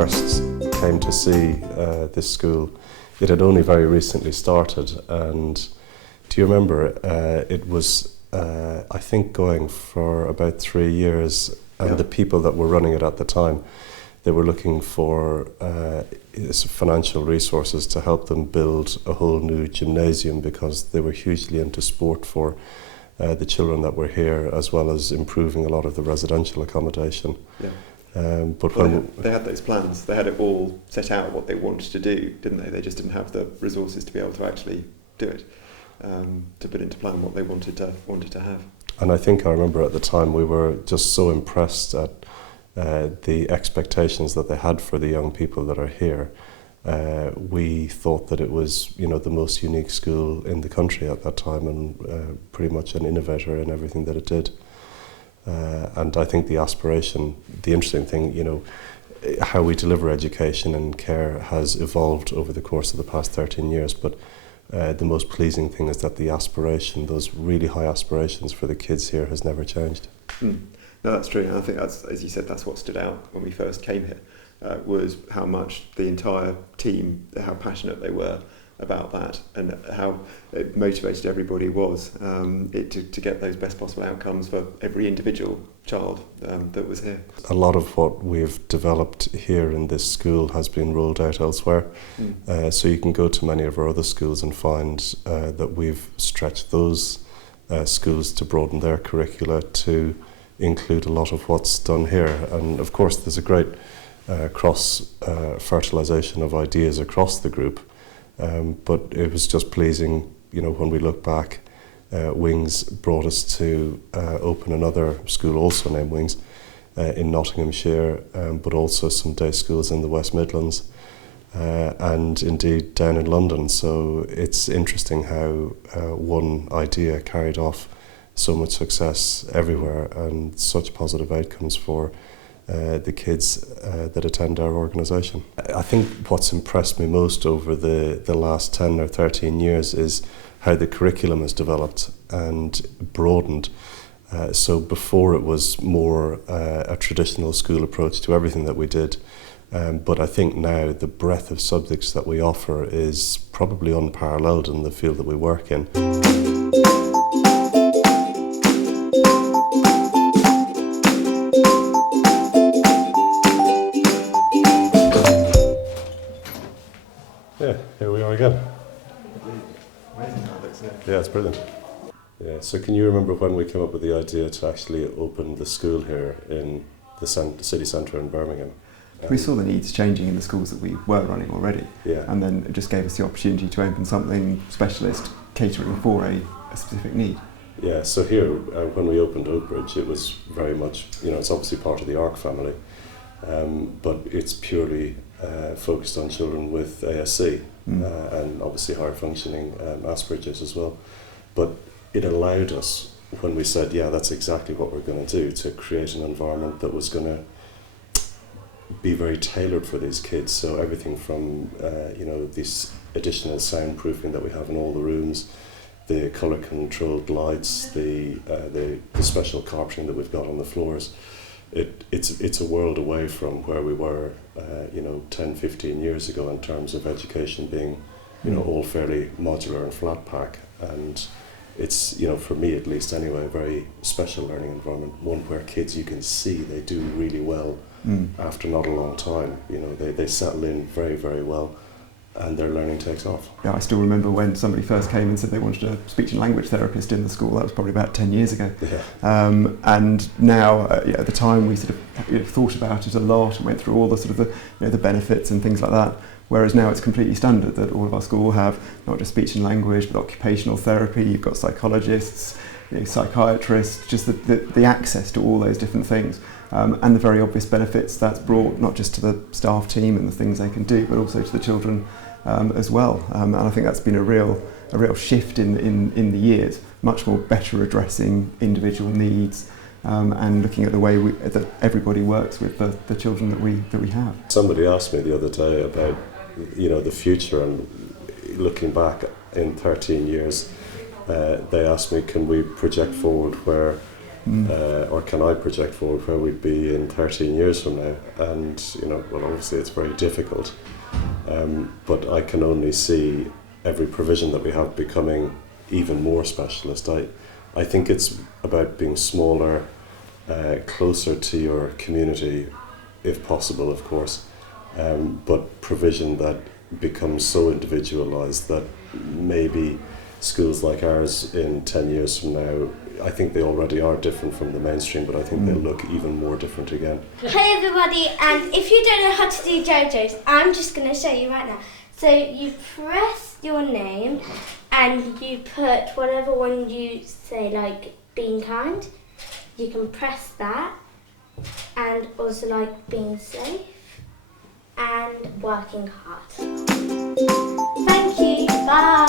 first came to see this school, it had only very recently started, and do you remember, it was I think going for about 3 years, and the people that were running it at the time, they were looking for financial resources to help them build a whole new gymnasium, because they were hugely into sport for the children that were here, as well as improving a lot of the residential accommodation. But they had those plans, they had it all set out what they wanted to do, didn't they? They just didn't have the resources to be able to actually do it, to put into plan what they wanted to have. And I think I remember at the time we were just so impressed at the expectations that they had for the young people that are here. We thought that it was, the most unique school in the country at that time, and pretty much an innovator in everything that it did. And I think the aspiration, the interesting thing, how we deliver education and care has evolved over the course of the past 13 years, but the most pleasing thing is that the aspiration, those really high aspirations for the kids here, has never changed. No, that's true, and I think that's, as you said, that's what stood out when we first came here, was how much the entire team, how passionate they were about that, and how it motivated everybody was to get those best possible outcomes for every individual child that was here. A lot of what we've developed here in this school has been rolled out elsewhere. So you can go to many of our other schools and find that we've stretched those schools to broaden their curricula to include a lot of what's done here. And of course there's a great cross-fertilisation of ideas across the group. But it was just pleasing, when we look back, Wings brought us to open another school also named Wings in Nottinghamshire, but also some day schools in the West Midlands and indeed down in London. So it's interesting how one idea carried off so much success everywhere and such positive outcomes for the kids that attend our organisation. I think what's impressed me most over the last 10 or 13 years is how the curriculum has developed and broadened. So before it was more a traditional school approach to everything that we did, but I think now the breadth of subjects that we offer is probably unparalleled in the field that we work in. Yeah, here we are again. Amazing how it looks now. Yeah, it's brilliant. Yeah, so can you remember when we came up with the idea to actually open the school here in the city centre in Birmingham? We saw the needs changing in the schools that we were running already, and then it just gave us the opportunity to open something specialist, catering for a specific need. Yeah, so here, when we opened Oakbridge, it was very much, it's obviously part of the ARC family, but it's purely focused on children with ASC and obviously higher functioning Asperger's as well. But it allowed us, when we said, that's exactly what we're going to do, to create an environment that was going to be very tailored for these kids. So everything from, this additional soundproofing that we have in all the rooms, the colour-controlled lights, the special carpeting that we've got on the floors. It's a world away from where we were 10, 15 years ago in terms of education being all fairly modular and flat pack, and it's for me at least anyway, a very special learning environment, one where kids, you can see they do really well after not a long time. They settle in very, very well, and their learning takes off. Yeah, I still remember when somebody first came and said they wanted a speech and language therapist in the school. That was probably about 10 years ago. And now, at the time, we sort of thought about it a lot and went through all the sort of the benefits and things like that. Whereas now it's completely standard that all of our school have not just speech and language, but occupational therapy. You've got psychologists, psychiatrists, just the access to all those different things. And the very obvious benefits that's brought, not just to the staff team and the things they can do, but also to the children as well. And I think that's been a real shift in the years, much more better addressing individual needs and looking at the way that everybody works with the children that we have. Somebody asked me the other day about the future, and looking back in 13 years, they asked me, can we project forward where or can I project forward where we'd be in 13 years from now? And, well, obviously it's very difficult, but I can only see every provision that we have becoming even more specialist. I think it's about being smaller, closer to your community, if possible, of course, but provision that becomes so individualised that maybe schools like ours in 10 years from now, I think they already are different from the mainstream, but I think they'll look even more different again. Hey everybody, and if you don't know how to do JoJo's, I'm just going to show you right now. So you press your name and you put whatever one you say, like being kind. You can press that, and also like being safe and working hard. Thank you, bye.